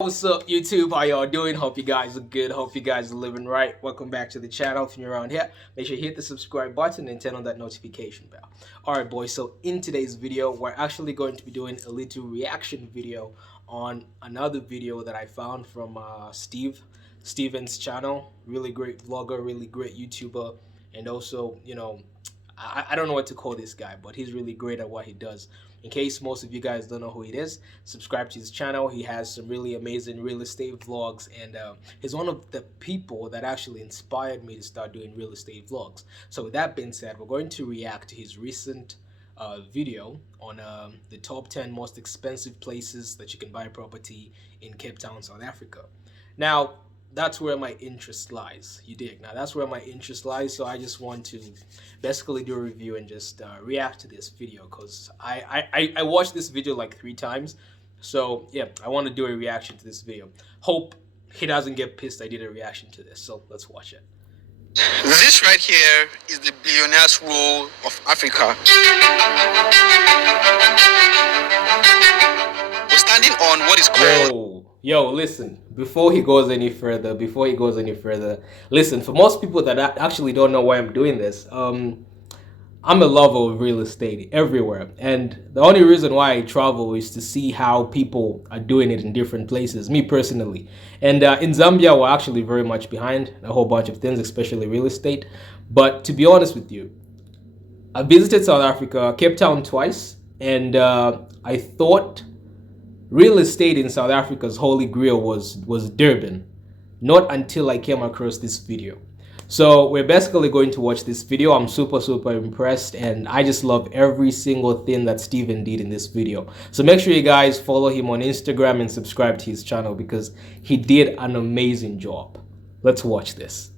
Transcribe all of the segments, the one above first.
What's up, YouTube? How y'all doing? Hope you guys are good. Hope you guys are living right. Welcome back to the channel. If you're around here, make sure you hit the subscribe button and turn on that notification bell. Alright boys, so in today's video, we're actually going to be doing a little reaction video on another video that I found from Steven's channel. Really great vlogger, really great YouTuber, and also, I don't know what to call this guy, but he's really great at what he does. In case most of you guys don't know who he is, subscribe to his channel. He has some really amazing real estate vlogs, and he's one of the people that actually inspired me to start doing real estate vlogs. So with that being said, we're going to react to his recent video on the top 10 most expensive places that you can buy property in Cape Town, South Africa. Now, that's where my interest lies. You dig? Now that's where my interest lies, so I just want to basically do a review and just react to this video, because I watched this video like 3 times. So yeah, I want to do a reaction to this video. Hope he doesn't get pissed I did a reaction to this, so let's watch it. This right here is the billionaire's rule of Africa. We're standing on what is called... Yo, listen, before he goes any further, listen, for most people that actually don't know why I'm doing this, I'm a lover of real estate everywhere, and the only reason why I travel is to see how people are doing it in different places, me personally. And in Zambia, we're actually very much behind a whole bunch of things, especially real estate. But to be honest with you, I visited South Africa, Cape Town twice, and I thought real estate in South Africa's holy grail was Durban, not until I came across this video. So we're basically going to watch this video. I'm super impressed, and I just love every single thing that Steven did in this video. So make sure you guys follow him on Instagram and subscribe to his channel, because he did an amazing job. Let's watch this.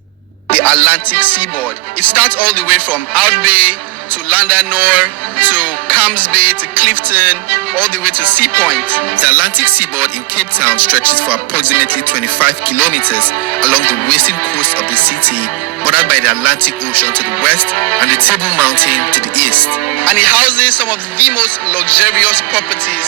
The Atlantic Seaboard. It starts all the way from Hout Bay to Llandudno to Gama Bay to Clifton, all the way to Sea Point. The Atlantic Seaboard in Cape Town stretches for approximately 25 kilometers along the western coast of the city, bordered by the Atlantic Ocean to the west and the Table Mountain to the east. And it houses some of the most luxurious properties,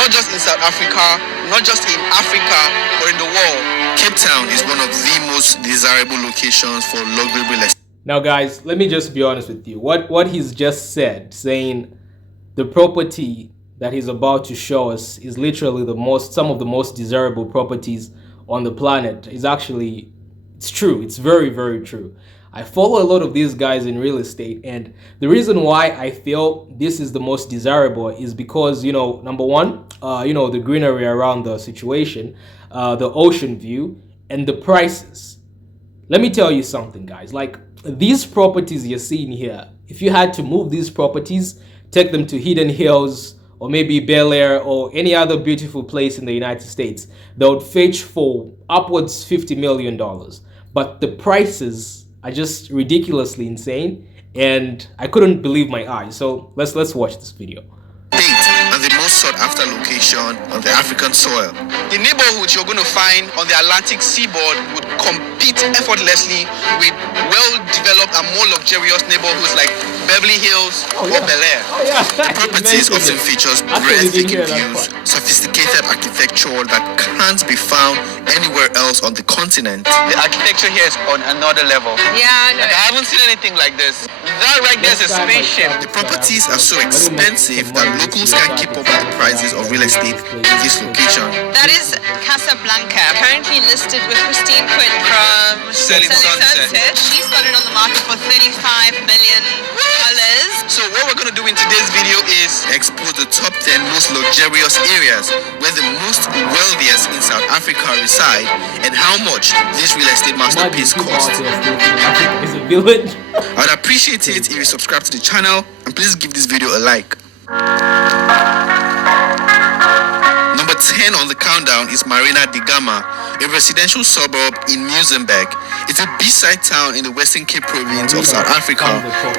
not just in South Africa, not just in Africa, but in the world. Cape Town is one of the most desirable locations for luxury real estate. Now guys, let me just be honest with you. What he's just said, saying the property that he's about to show us is literally some of the most desirable properties on the planet, is actually, it's true. It's very true. I follow a lot of these guys in real estate, and the reason why I feel this is the most desirable is because, number one, the greenery around the situation, the ocean view, and the prices. Let me tell you something, guys. Like, these properties you're seeing here, if you had to move these properties, take them to Hidden Hills or maybe Bel Air or any other beautiful place in the United States, they would fetch for upwards $50 million. But the prices are just ridiculously insane, and I couldn't believe my eyes. So let's watch this video. And the most sought after location on the African soil. The neighborhoods you're going to find on the Atlantic Seaboard would compete effortlessly with well-developed and more luxurious neighborhoods like Beverly Hills or Bel Air. The properties often features breathtaking views, sophisticated architecture that can't be found anywhere else on the continent. The architecture here is on another level. Yeah, like, I haven't seen anything like this. That right there is a spaceship. The properties are so expensive that locals can't keep up with the prices of real estate in this location. That is Casablanca, currently listed with Christine Quinn from Selling Sunset. She's got it on the market for $35 million. So what we're going to do in today's video is explore the top 10 most luxurious areas where the most wealthiest in South Africa reside, and how much this real estate masterpiece costs. I'd appreciate it if you subscribe to the channel, and please give this video a like. Number 10 on the countdown is Marina, Gama, a residential suburb in Muizenberg. It's a beachside town in the Western Cape province of South Africa,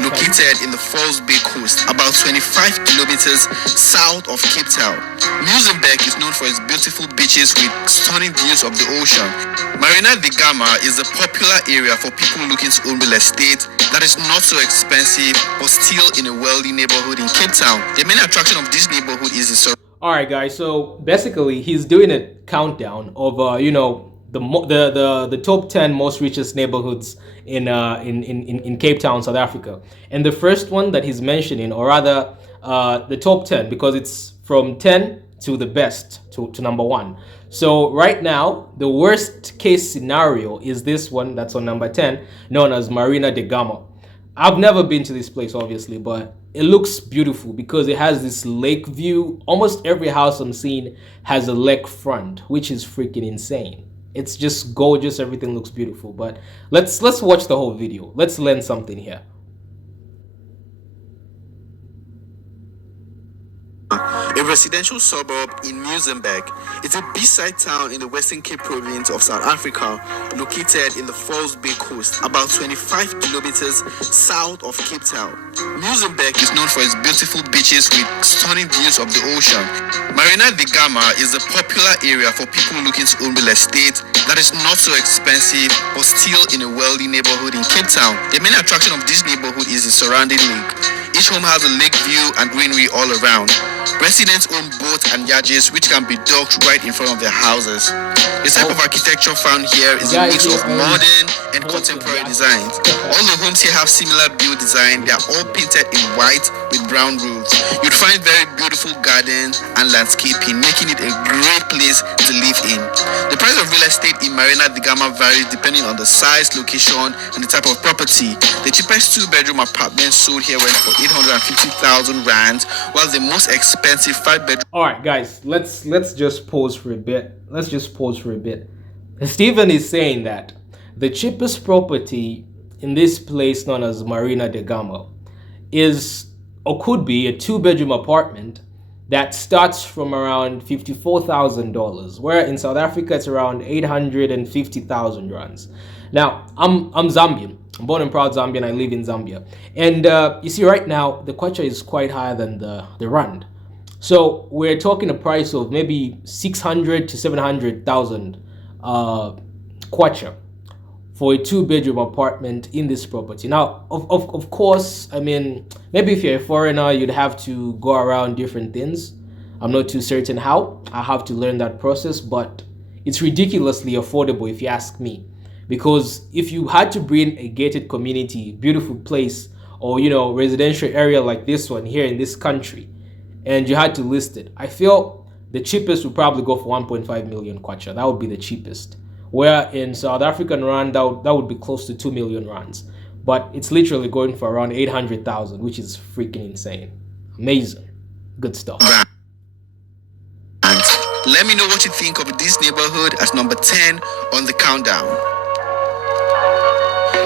located in the Hout Bay coast, about 25 kilometers south of Cape Town. Muizenberg is known for its beautiful beaches with stunning views of the ocean. Marina, Gama is a popular area for people looking to own real estate that is not so expensive but still in a wealthy neighborhood in Cape Town. The main attraction of this neighborhood is the All right, guys. So basically, he's doing a countdown of the top 10 most richest neighborhoods in Cape Town, South Africa. And the first one that he's mentioning, or rather, the top 10, because it's from 10 to the best to number one. So right now, the worst case scenario is this one that's on number 10, known as Marina de Gama. I've never been to this place, obviously, but it looks beautiful because it has this lake view. Almost every house I'm seeing has a lake front, which is freaking insane. It's just gorgeous. Everything looks beautiful. But let's watch the whole video. Let's learn something here. A residential suburb in Muizenberg. It's a beachside town in the Western Cape province of South Africa, located in the Hout Bay coast, about 25 kilometers south of Cape Town. Muizenberg is known for its beautiful beaches with stunning views of the ocean. Marina de Gama is a popular area for people looking to own real estate that is not so expensive but still in a wealthy neighborhood in Cape Town. The main attraction of this neighborhood is the surrounding lake. Each home has a lake view and greenery all around. Residents own boats and yachts which can be docked right in front of their houses. The type of architecture found here is a mix of modern and contemporary designs. All the homes here have similar build design. They are all painted in white with brown roofs. You'd find very beautiful gardens and landscaping, making it a great place to live in. The price of real estate in Marina de Gama varies depending on the size, location, and the type of property. The cheapest 2-bedroom apartment sold here went for 850,000 rands, while the most expensive 5-bedroom. All right, guys, let's just pause for a bit. Steven is saying that the cheapest property in this place known as Marina de Gama is, or could be, a 2-bedroom apartment that starts from around $54,000, where in South Africa it's around 850,000 rands. Now, I'm Zambian. I'm born and proud Zambian. I live in Zambia. And you see, right now, the kwacha is quite higher than the rand. So we're talking a price of maybe 600 to 700,000 kwacha for a 2-bedroom apartment in this property. Now, of course, I mean, maybe if you're a foreigner, you'd have to go around different things. I'm not too certain how. I have to learn that process, but it's ridiculously affordable if you ask me. Because if you had to bring a gated community, beautiful place, or, residential area like this one here in this country, and you had to list it, I feel the cheapest would probably go for 1.5 million kwacha. That would be the cheapest. Where in South African rand, that would be close to 2 million rands. But it's literally going for around 800,000, which is freaking insane. Amazing. Good stuff. And let me know what you think of this neighborhood as number 10 on the countdown.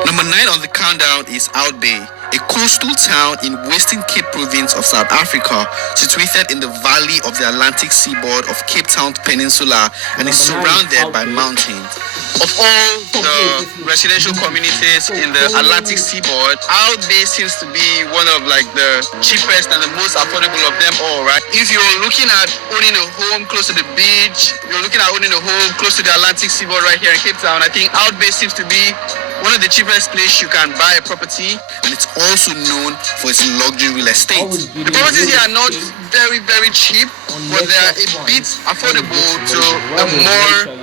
Number 9 on the countdown is Hout Bay, a coastal town in Western Cape province of South Africa, situated in the valley of the Atlantic seaboard of Cape Town Peninsula and is surrounded by mountains. Of all the residential communities in the Atlantic seaboard, Hout Bay seems to be one of the cheapest and the most affordable of them all, right? If you're looking at owning a home close to the beach, you're looking at owning a home close to the Atlantic seaboard right here in Cape Town, I think Hout Bay seems to be one of the cheapest places you can buy a property, and it's also known for its luxury real estate. The properties here are not very, very cheap, but they are a bit affordable to a more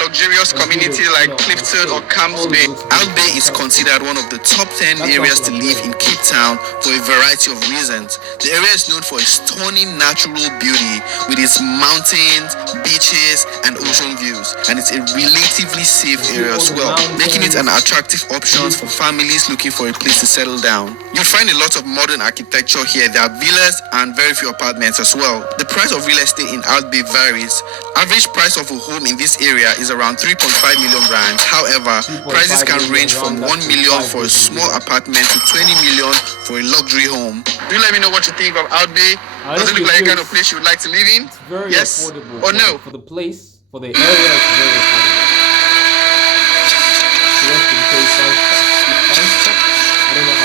luxurious community like Clifton or Camps Bay. Hout Bay is considered one of the top 10 areas to live in Cape Town for a variety of reasons. The area is known for its stunning natural beauty with its mountains, beaches, and ocean views, and it's a relatively safe area as well, making it an attractive options for families looking for a place to settle down. You'll find a lot of modern architecture here. There are villas and very few apartments as well. The price of real estate in Hout Bay varies. Average price of a home in this area is around 3.5 million rands. However, prices can range from 1 million for a small apartment to 20 million for a luxury home. Do let me know what you think of Hout Bay. Does it look like the kind of place you would like to live in? It's very yes affordable or no? For the place, for the area, it's very affordable.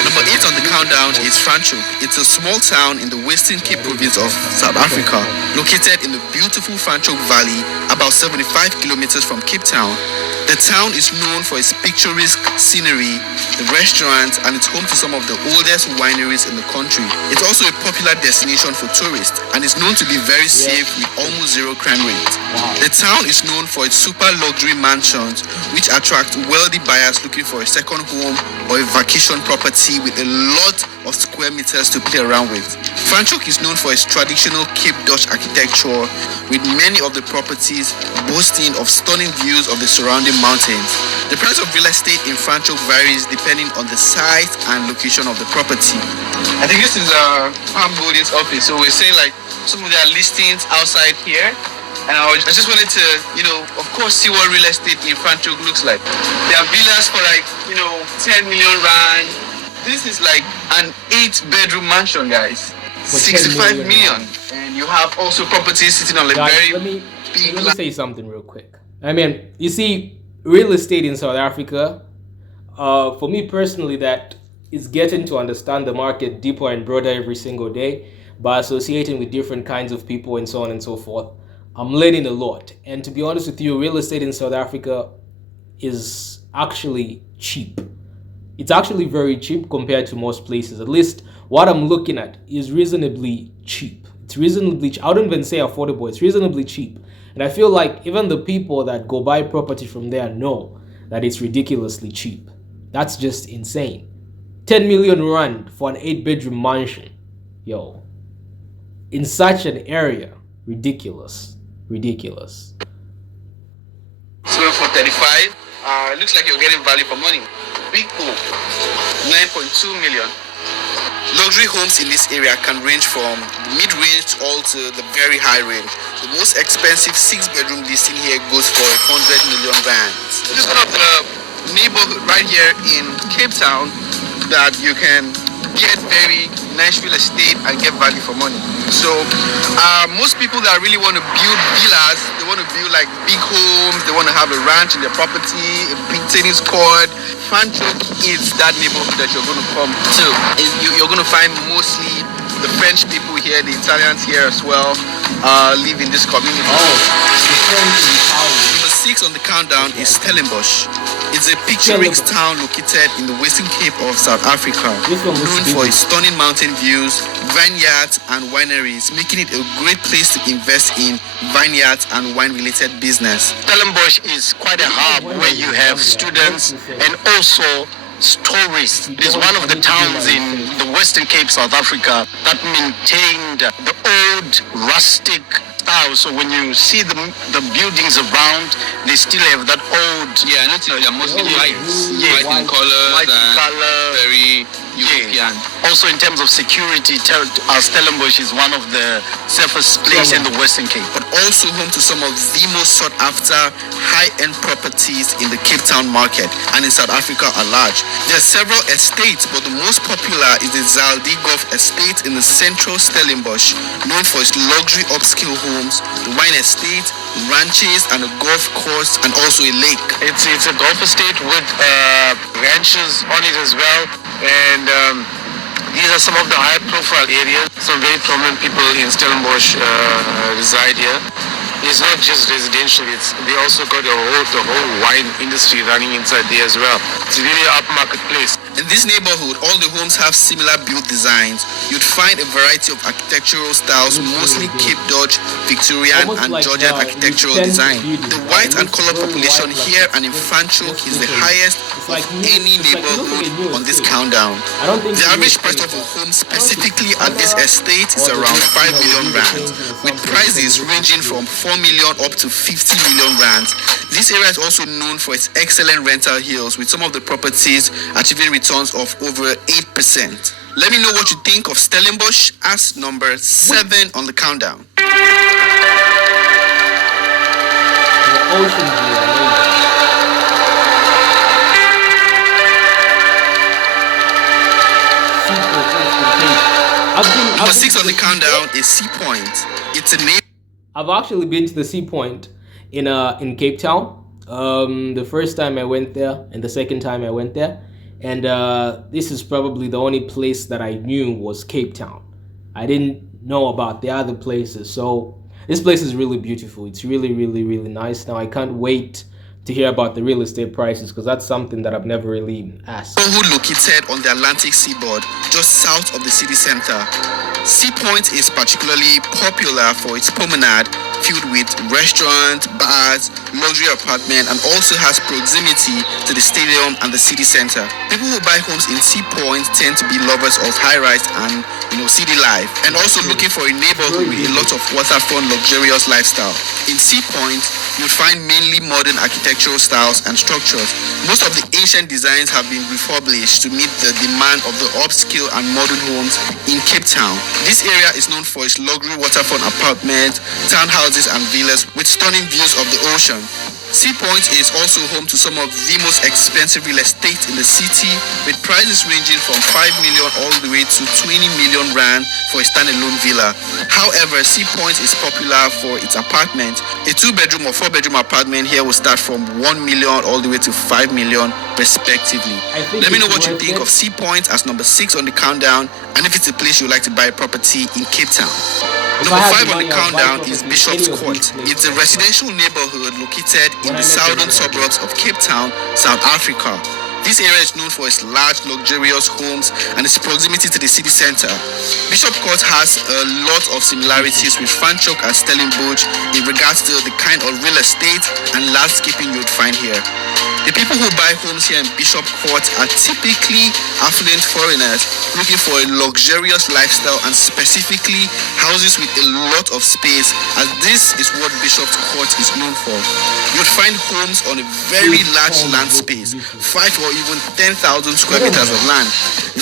Number Number 8 on the countdown is Franschhoek. It's a small town in the Western Cape province of South Africa, located in the beautiful Franschhoek Valley, about 75 kilometers from Cape Town. The town is known for its picturesque scenery, the restaurants, and it's home to some of the oldest wineries in the country. It's also a popular destination for tourists and is known to be very safe with almost zero crime rate. The town is known for its super luxury mansions, which attract wealthy buyers looking for a second home or a vacation property with a lot of square meters to play around with. Franschhoek is known for its traditional Cape Dutch architecture, with many of the properties boasting of stunning views of the surrounding mountains. The price of real estate in Franschhoek varies depending on the size and location of the property. I think this is Palm Golding's office, so we're saying like some of their listings outside here. And I just wanted to, of course, see what real estate in Franschhoek looks like. There are villas for 10 million rand. This is like an 8-bedroom mansion, guys. 65 million. And you have also properties sitting on a very big. Let me say something real quick. I mean, you see, real estate in South Africa, for me personally, that is getting to understand the market deeper and broader every single day by associating with different kinds of people and so on and so forth. I'm learning a lot. And to be honest with you, real estate in South Africa is actually cheap. It's actually very cheap compared to most places. At least what I'm looking at is reasonably cheap. It's reasonably cheap. I wouldn't even say affordable. It's reasonably cheap. And I feel like even the people that go buy property from there know that it's ridiculously cheap. That's just insane. 10 million rand for an 8-bedroom mansion. Yo. In such an area. Ridiculous. Ridiculous. So for 35, it looks like you're getting value for money. Big home, 9.2 million. Luxury homes in this area can range from the mid-range all to the very high range. The most expensive 6-bedroom listing here goes for 100 million rands. This is one of the neighborhood right here in Cape Town that you can get very nice real estate and get value for money. So most people that really want to build villas, they want to build like big homes, they want to have a ranch in their property, a big tennis court. Franschhoek is that neighborhood that you're going to come to. You're going to find mostly the French people here, the Italians here as well, live in this community. Number 6 on the countdown is Stellenbosch. It's a picturesque town located in the Western Cape of South Africa, known for its stunning mountain views, vineyards and wineries, making it a great place to invest in vineyards and wine-related business. Stellenbosch is quite a hub where you have students and also tourists. It is one of the towns in the Western Cape, South Africa, that maintained the old rustic style. So when you see the buildings around, they still have that old. Yeah, I noticed they're mostly white. Yeah, white in color, very European. Yeah. Also in terms of security, Stellenbosch is one of the safest places in the Western Cape. But also home to some of the most sought after high-end properties in the Cape Town market and in South Africa at large. There are several estates, but the most popular is the Golf Estate in the central Stellenbosch, known for its luxury upscale homes, the wine estate, ranches and a golf course, and also a lake. It's a golf estate with ranches on it as well, and these are some of the high-profile areas. Some very prominent people in Stellenbosch reside here. It's not just residential, they also got the whole wine industry running inside there as well. It's really an upmarket place. In this neighborhood, all the homes have similar build designs. You'd find a variety of architectural styles, mostly Cape Dutch, Victorian, and Georgian architectural design. The white and color population here and in Franschhoek is the highest of any neighborhood on this countdown. The average price of a home specifically at this estate is around 5 million rand, with prices ranging from 4 million up to 50 million rand. This area is also known for its excellent rental yields, with some of the properties achieving returns of over 8%. Let me know what you think of Stellenbosch as number 7 on the countdown. Number 6 on the countdown is Seapoint. It's a name. I've actually been to the Seapoint in Cape Town. The first time I went there and the second time I went there, And this is probably the only place that I knew was Cape Town. I didn't know about the other places. So this place is really beautiful. It's really, really, really nice. Now I can't wait to hear about the real estate prices, because that's something that I've never really asked. Neighborhood located on the Atlantic seaboard, just south of the city center. Sea Point is particularly popular for its promenade, filled with restaurants, bars, luxury apartment, and also has proximity to the stadium and the city center. People who buy homes in Sea Point tend to be lovers of high-rise and city life, and also looking for a neighborhood with a lot of waterfront luxurious lifestyle. In Sea Point, you'll find mainly modern architectural styles and structures. Most of the ancient designs have been refurbished to meet the demand of the upscale and modern homes in Cape Town. This area is known for its luxury waterfront apartments, townhouses and villas with stunning views of the ocean. Sea Point is also home to some of the most expensive real estate in the city, with prices ranging from 5 million all the way to 20 million rand for a standalone villa. However, Sea Point is popular for its apartment. A 2-bedroom or 4-bedroom apartment here will start from 1 million all the way to 5 million respectively. Let me know what you think of Sea Point as number 6 on the countdown, and if it's a place you'd like to buy property in Cape Town. Number 5 on the countdown is Bishopscourt. It's a residential neighborhood located in the southern suburbs of Cape Town, South Africa. This area is known for its large, luxurious homes and its proximity to the city center. Bishopscourt has a lot of similarities with Franschhoek and Stellenbosch in regards to the kind of real estate and landscaping you'd find here. The people who buy homes here in Bishopscourt are typically affluent foreigners looking for a luxurious lifestyle, and specifically houses with a lot of space, as this is what Bishopscourt is known for. You'll find homes on a very large land space, 5 or even 10,000 square meters of land.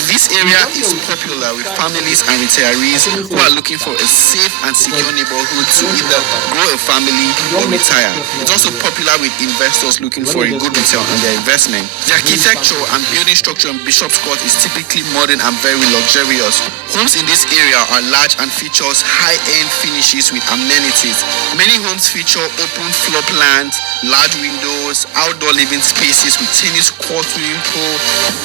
This area is popular with families and retirees who are looking for a safe and secure neighborhood to either grow a family or retire. It's also popular with investors looking for a good return on their investment. The architecture and building structure in Bishopscourt is typically modern and very luxurious. Homes in this area are large and features high-end finishes with amenities. Many homes feature open floor plans, large windows, outdoor living spaces with tennis court, swimming pool.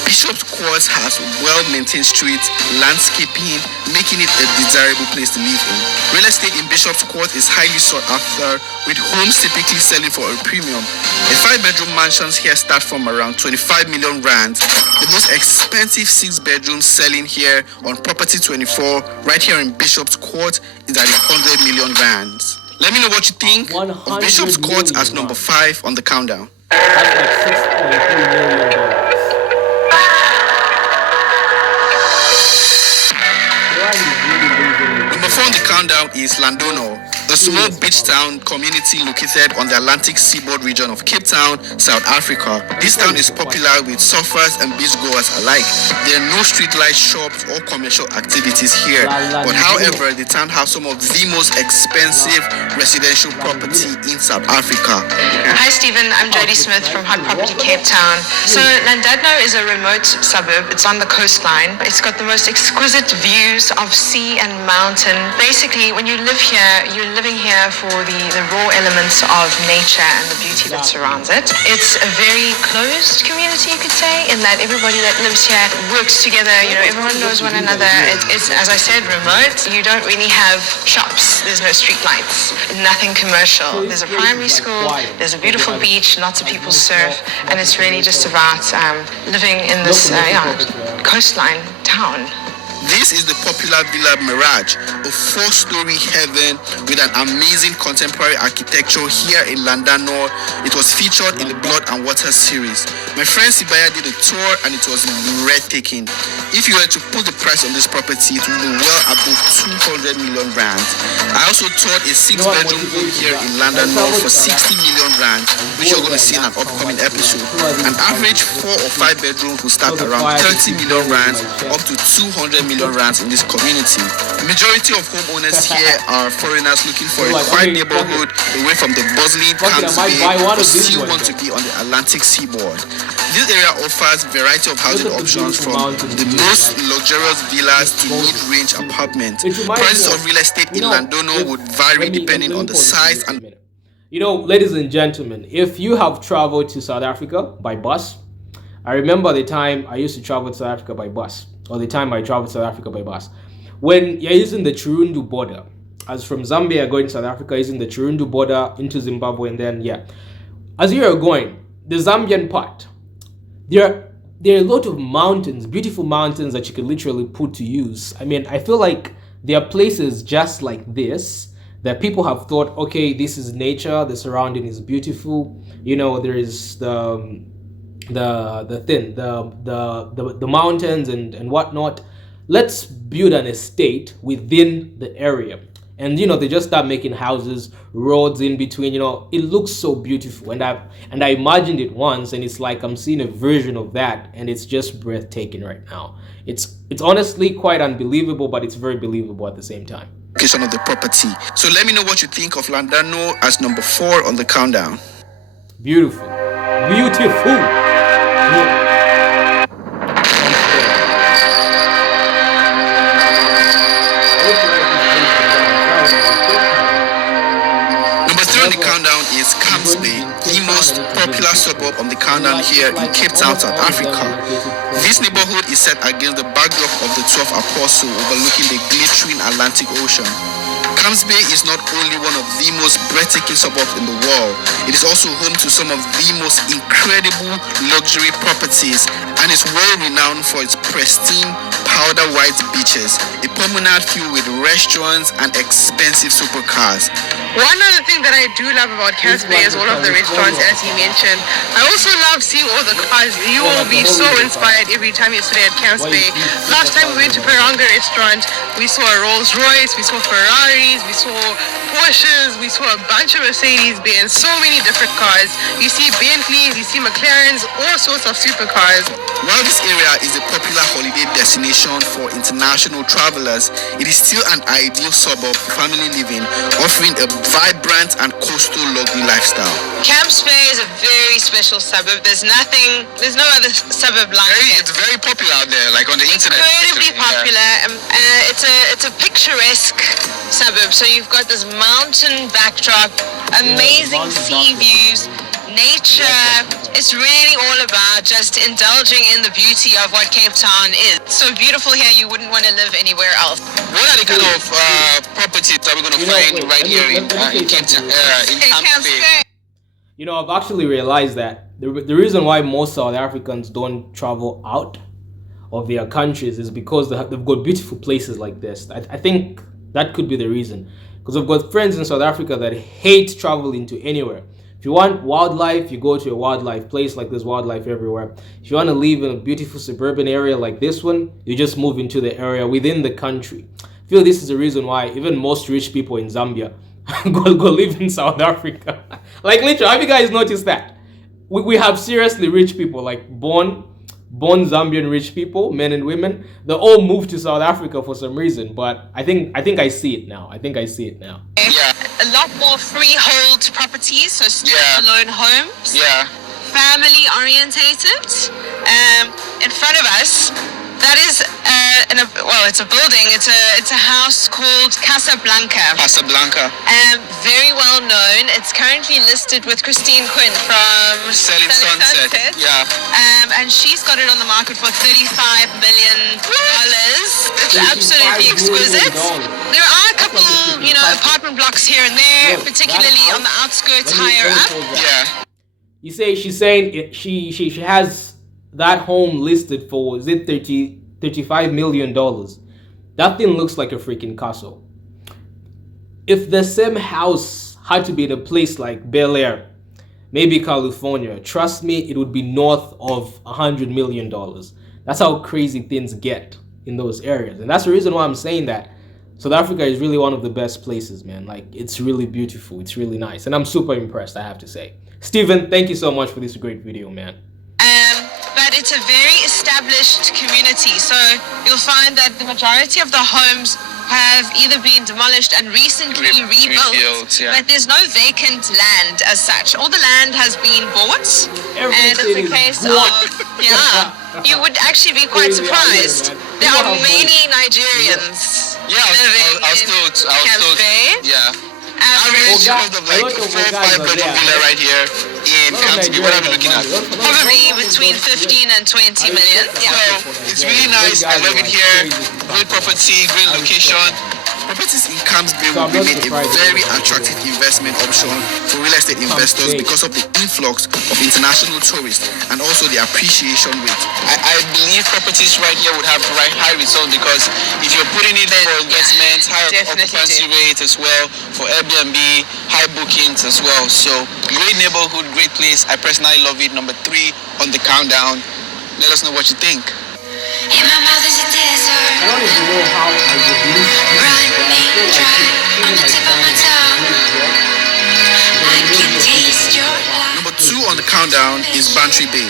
Bishopscourt has well-maintained streets, landscaping, making it a desirable place to live in. Real estate in Bishopscourt is highly sought after, with homes typically selling for a premium. A 5-bedroom mansions here start from around 25 million rand. The most expensive 6-bedroom selling here on Property 24, right here in Bishopscourt, is at 100 million rand. Let me know what you think of Bishopscourt as number 5 on the countdown. That's like $6.3 million. Number 4 on the countdown is Llandudno, a small beach town community located on the Atlantic seaboard region of Cape Town, South Africa. This town is popular with surfers and beachgoers alike. There are no streetlight shops or commercial activities here, but however, the town has some of the most expensive residential property in South Africa. Hi Stephen, I'm Jodie Smith from Hout Property Cape Town. So Llandudno is a remote suburb. It's on the coastline. It's got the most exquisite views of sea and mountain. Basically, when you live here, you're living here for the raw elements of nature and the beauty that surrounds it. It's a very closed community, you could say, in that everybody that lives here works together. Everyone knows one another. It's, as I said, remote. You don't really have shops. There's no street lights. Nothing commercial. There's a primary school. There's a beautiful beach. Lots of people surf, and it's really just about living in this coastline town. This is the popular Villa Mirage, a 4-story heaven with an amazing contemporary architecture here in Llandudno. It was featured in the Blood and Water series. My friend Sibaya did a tour and it was breathtaking. If you were to put the price on this property, it would be well above 200 million rand. I also toured a 6-bedroom home here in Llandudno for 60 million rand, which you're going to see in an upcoming episode. An average 4 or 5 bedrooms will start around 30 million rand up to 200 million rands in this community. The majority of homeowners here are foreigners looking for a quiet neighborhood away from the bustling Gama, but still want to be on the Atlantic seaboard. This area offers a variety of housing options, from the most luxurious villas to mid-range apartments. Prices of real estate in Llandudno would vary depending on the size and... Ladies and gentlemen, if you have traveled to South Africa by bus, I remember the time I used to travel to South Africa by bus, or the time I traveled to South Africa by bus. When you're using the Chirundu border, as from Zambia going to South Africa, using the Chirundu border into Zimbabwe, and then, yeah. As you are going, the Zambian part, there are a lot of mountains, beautiful mountains that you could literally put to use. I mean, I feel like there are places just like this that people have thought, okay, this is nature, the surrounding is beautiful. You know, there is the mountains and whatnot. Let's build an estate within the area. And you know, they just start making houses, roads in between. You know, it looks so beautiful. And I imagined it once, and it's like I'm seeing a version of that, and it's just breathtaking right now. It's honestly quite unbelievable, but it's very believable at the same time. Location of the property. So let me know what you think of Llandudno as number 4 on the countdown. Beautiful. Beautiful. On the countdown is Hout Bay, the most popular suburb on the countdown here in Cape Town, South Africa. This neighborhood is set against the backdrop of the 12th Apostle overlooking the glittering Atlantic Ocean. Hout Bay is not only one of the most breathtaking suburbs in the world, it is also home to some of the most incredible luxury properties and is well renowned for its pristine, powder white beaches, a promenade filled with restaurants and expensive supercars. One other thing that I do love about Hout Bay is all of the restaurants, as he mentioned. I also love seeing all the cars. You will be so inspired every time you stay at Hout Bay. Last time we went to Peranga restaurant, we saw a Rolls Royce, we saw Ferraris, we saw Porsches, we saw a bunch of Mercedes-Benz, so many different cars. You see Bentleys, you see McLarens, all sorts of supercars. While this area is a popular holiday destination for international travelers, it is still an ideal suburb for family living, offering a vibrant and coastal luxury lifestyle. Hout Bay is a very special suburb. There's no other suburb like it. It's very popular out there, like on the internet. Incredibly popular. It's a picturesque suburb. So you've got this mountain backdrop, amazing sea views, nature. It's really all about just indulging in the beauty of what Cape Town is. It's so beautiful here, you wouldn't want to live anywhere else. What are the kind of properties that we're going to find right here in Cape Town, in Hout Bay? You know, I've actually realized that the reason why most South Africans don't travel out of their countries is because they've got beautiful places like this. I think that could be the reason. Because I've got friends in South Africa that hate traveling to anywhere. If you want wildlife, you go to a wildlife place. Like there's wildlife everywhere. If you want to live in a beautiful suburban area like this one, you just move into the area within the country. I feel this is the reason why even most rich people in Zambia go live in South Africa. Like literally, have you guys noticed that? We have seriously rich people, like born Zambian rich people, men and women. They all moved to South Africa for some reason, but I think I see it now. Yeah. A lot more freehold properties, so standalone homes. Yeah. Family orientated. In front of us, that is it's a building. It's a house called Casablanca. Very well known. It's currently listed with Christine Quinn from Selling Sunset. Yeah. And she's got it on the market for $35 million. It's absolutely exquisite. There are a couple, apartment blocks here and there, particularly on the outskirts higher up. Yeah. You say she's saying she has that home listed for, is it $35 million? That thing looks like a freaking castle. If the same house had to be in a place like Bel Air, maybe California, trust me, it would be north of $100 million. That's how crazy things get in those areas. And that's the reason why I'm saying that South Africa is really one of the best places, man. Like, it's really beautiful. It's really nice. And I'm super impressed, I have to say. Steven, thank you so much for this great video, man. But it's a very established community. So you'll find that the majority of the homes have either been demolished and recently rebuilt, but there's no vacant land as such. All the land has been bought, and it's a case of, you would actually be quite surprised. There are many Nigerians living in Hout Bay. Yeah. Average Oga, cost of like a lot a of 4 Ogas 5 are bedroom there. villa right here in Camps Bay. What are we looking at? Probably between 15 and 20 million. So it's really nice. I love it here. Great property, great location. Properties in Camps Bay will remain a very attractive investment option for real estate investors because of the influx of international tourists and also the appreciation rate. I believe properties right here would have high return because if you're putting it for investments, high occupancy rate as well, for Airbnb, high bookings as well. So great neighborhood, great place. I personally love it. Number 3 on the countdown. Let us know what you think. In my mouth is a desert. I don't even know how I would lose Run me dry on the tip of my tongue. I can taste your love. Number 2 on the countdown is Bantry Bay.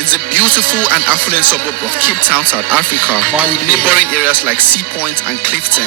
It's a beautiful and affluent suburb of Cape Town, South Africa, neighboring areas like Sea Point and Clifton.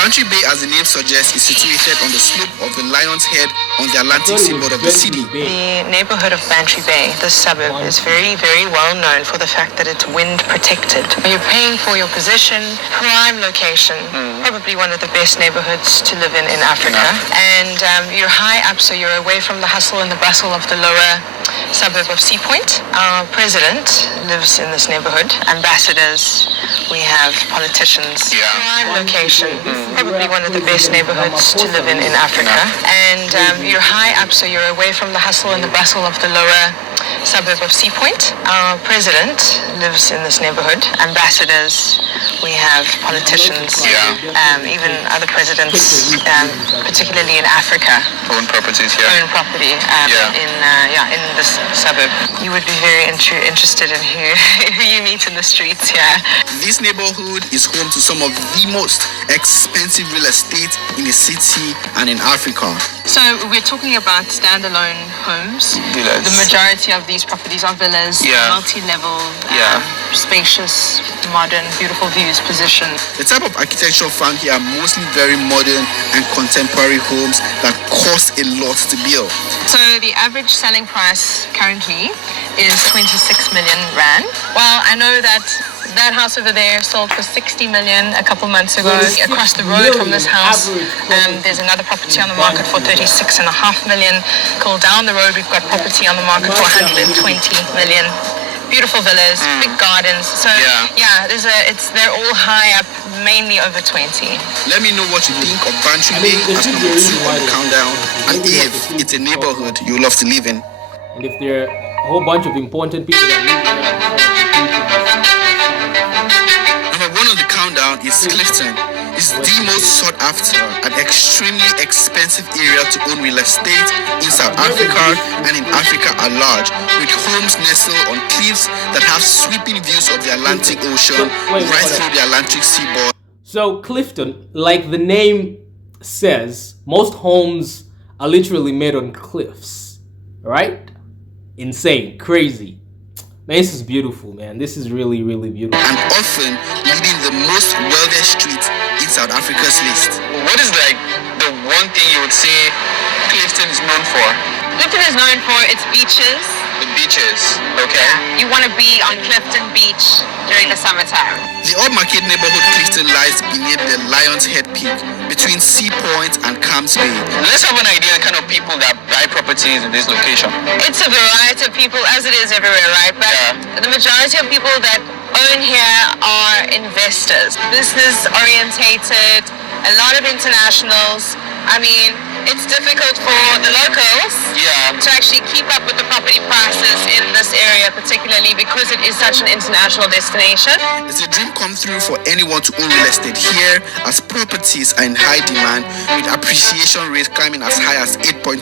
Bantry Bay, as the name suggests, is situated on the slope of the Lion's Head on the Atlantic seaboard of the city. The neighborhood of Bantry Bay, this suburb, is very, very well known for the fact that it's wind protected. You're paying for your position, prime location, probably one of the best neighborhoods to live in Africa. And you're high up, so you're away from the hustle and the bustle of the lower suburb of Sea Point. Our president lives in this neighborhood. Ambassadors, we have politicians. Prime location, probably one of the best neighborhoods to live in Africa. And you're high up, so you're away from the hustle and the bustle of the lower suburb of Sea Point. Our president lives in this neighborhood. Ambassadors, we have politicians, even other presidents, particularly in Africa. Own properties here. Own property in this suburb. You would be very interested in who you meet in the streets here. This neighborhood is home to some of the most expensive real estate in the city and in Africa. So we're talking about standalone homes. Villas. The majority of these properties are villas, multi-level, spacious, modern, beautiful views, positioned. The type of architecture found here are mostly very modern and contemporary homes that cost a lot to build. So the average selling price currently is 26 million rand. Well, I know that house over there sold for 60 million a couple months ago. Across the road from this house, there's another property on the market for 36.5 million. Go down the road, we've got property on the market for 120 million. Beautiful villas, big gardens. So they're all high up, mainly over 20. Let me know what you think of Bantry Bay as number 2 on the countdown, and if it's a neighborhood you love to live in. And if there are a whole bunch of important people that live there. Number 1 on the countdown is Clifton. It's the most sought after and extremely expensive area to own real estate in South Africa and in Africa at large, with homes nestled on cliffs that have sweeping views of the Atlantic Ocean right through the Atlantic seaboard. So Clifton, like the name says, most homes are literally made on cliffs, right? Insane, crazy. Man, this is beautiful, man. This is really, really beautiful. And often leading the most wealthiest streets in South Africa's list. What is like the one thing you would say Clifton is known for? Clifton is known for its beaches. The beaches, okay. Yeah, you want to be on Clifton Beach during the summertime. The old-market neighborhood Clifton lies beneath the Lion's Head Peak, between Sea Point and Camps Bay. Let's have an idea of the kind of people that buy properties in this location. It's a variety of people, as it is everywhere, right? But the majority of people that own here are investors, business-orientated, a lot of internationals. I mean, it's difficult for the locals to actually keep up with the property prices in this area, particularly because it is such an international destination. It's a dream come through for anyone to own real estate here, as properties are in high demand, with appreciation rates climbing as high as 8.2%.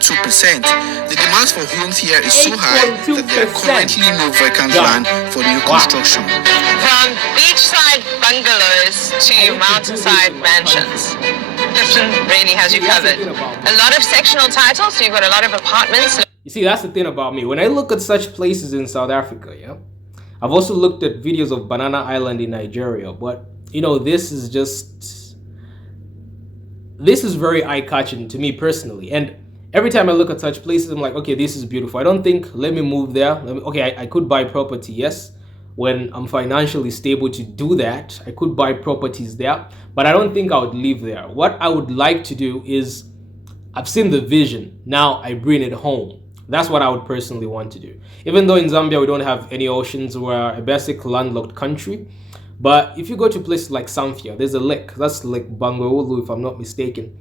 The demand for homes here is so high that there are currently no vacant land for new construction. From beachside bungalows to mountainside mansions, Clifton really has you covered. A lot of sectional titles, so you've got a lot of apartments. You see, that's the thing about me. When I look at such places in South Africa, I've also looked at videos of Banana Island in Nigeria, but you know, this is very eye-catching to me personally. And every time I look at such places, I'm like, okay, this is beautiful. I don't think, let me move there. I could buy property, yes. When I'm financially stable to do that, I could buy properties there, but I don't think I would live there. What I would like to do is I've seen the vision. Now I bring it home. That's what I would personally want to do. Even though in Zambia we don't have any oceans, we're a basic landlocked country. But if you go to places like Samfya, there's a lake. That's Lake Bangweulu, if I'm not mistaken.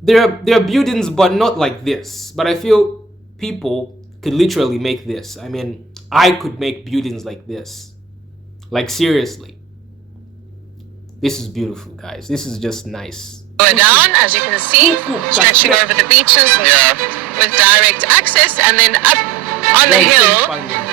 There are buildings, but not like this. But I feel people could literally make this. I mean, I could make buildings like this. Like, seriously. This is beautiful, guys. This is just nice. Going down, as you can see, stretching over the beaches with direct access, and then up on the hill,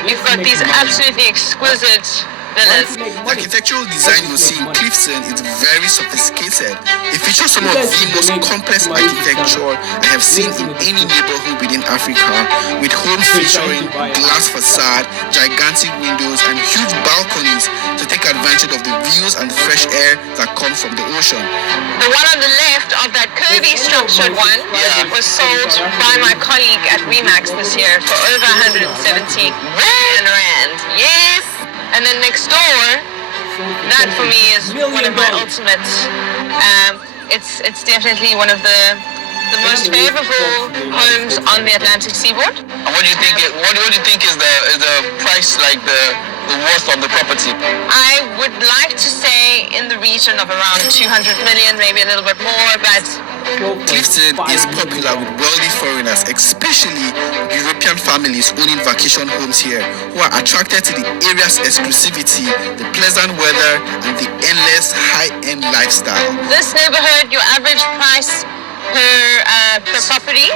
you've got these absolutely exquisite villas. The architectural design you see in Clifton is very sophisticated. It features some of the most complex architecture I have seen in any neighborhood within Africa, with homes featuring glass facade, gigantic windows, and huge balconies to take advantage of the views and fresh air that come from the ocean. The one on the left of that curvy structured one was sold by my colleague at Remax this year for over 170 rand. Yes! And then next door, that for me is one of my ultimate. It's definitely one of the most favorable homes on the Atlantic seaboard. And what do you think? What do you think is the price, like the worth of the property? I would like to say in the region of around 200 million, maybe a little bit more, but Clifton is popular with wealthy foreigners, especially European families owning vacation homes here, who are attracted to the area's exclusivity, the pleasant weather, and the endless high-end lifestyle. this neighborhood, your average price per property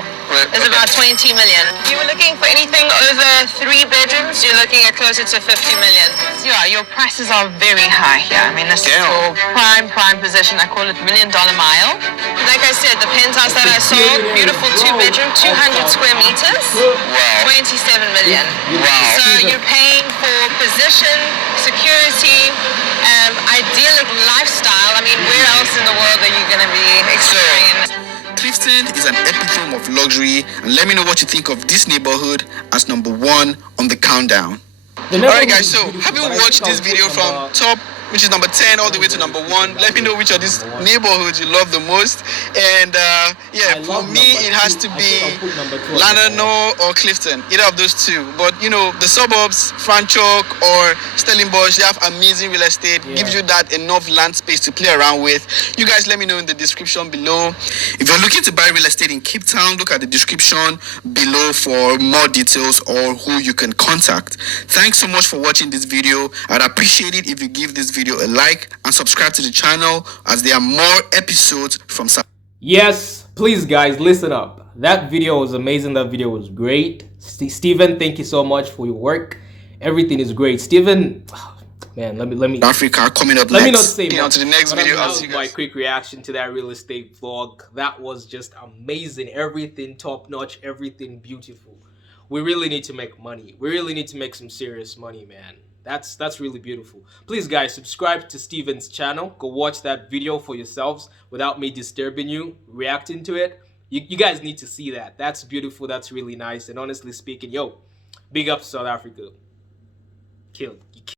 is about 20 million. If you were looking for anything over 3 bedrooms, you're looking at closer to 50 million. So yeah, your prices are very high here. I mean, this is your prime position. I call it $1 million mile. Like I said, the penthouse that I sold, beautiful 2-bedroom, 200 square meters, 27 million. Wow. So you're paying for position, security, idyllic lifestyle. I mean, where else in the world are you going to be experiencing? Clifton is an epitome of luxury, and let me know what you think of this neighborhood as number 1 on the countdown. Alright guys, so have you watched this video from top, which is number 10, all the way to number 1? Let me know which of these neighborhoods you love the most. And yeah, for me it has to be Llandudno or Clifton, either of those two. But you know, the suburbs, Franschhoek or Stellenbosch, they have amazing real estate, gives you that enough land space to play around with. You guys let me know in the description below. If you're looking to buy real estate in Cape Town, look at the description below for more details or who you can contact. Thanks so much for watching this video. I'd appreciate it if you give this video a like and subscribe to the channel, as there are more episodes from Yes, please guys, listen up. That video was amazing. That video was great. Steven, thank you so much for your work. Everything is great. Steven, man, let me Africa coming up let next. me not say On to the next video. That was my quick reaction to that real estate vlog. That was just amazing. Everything top notch, everything beautiful. We really need to make money. We really need to make some serious money, man. That's really beautiful. Please guys, subscribe to Steven's channel. Go watch that video for yourselves without me disturbing you, reacting to it. You guys need to see that. That's beautiful. That's really nice. And honestly speaking, yo, big up to South Africa. Killed.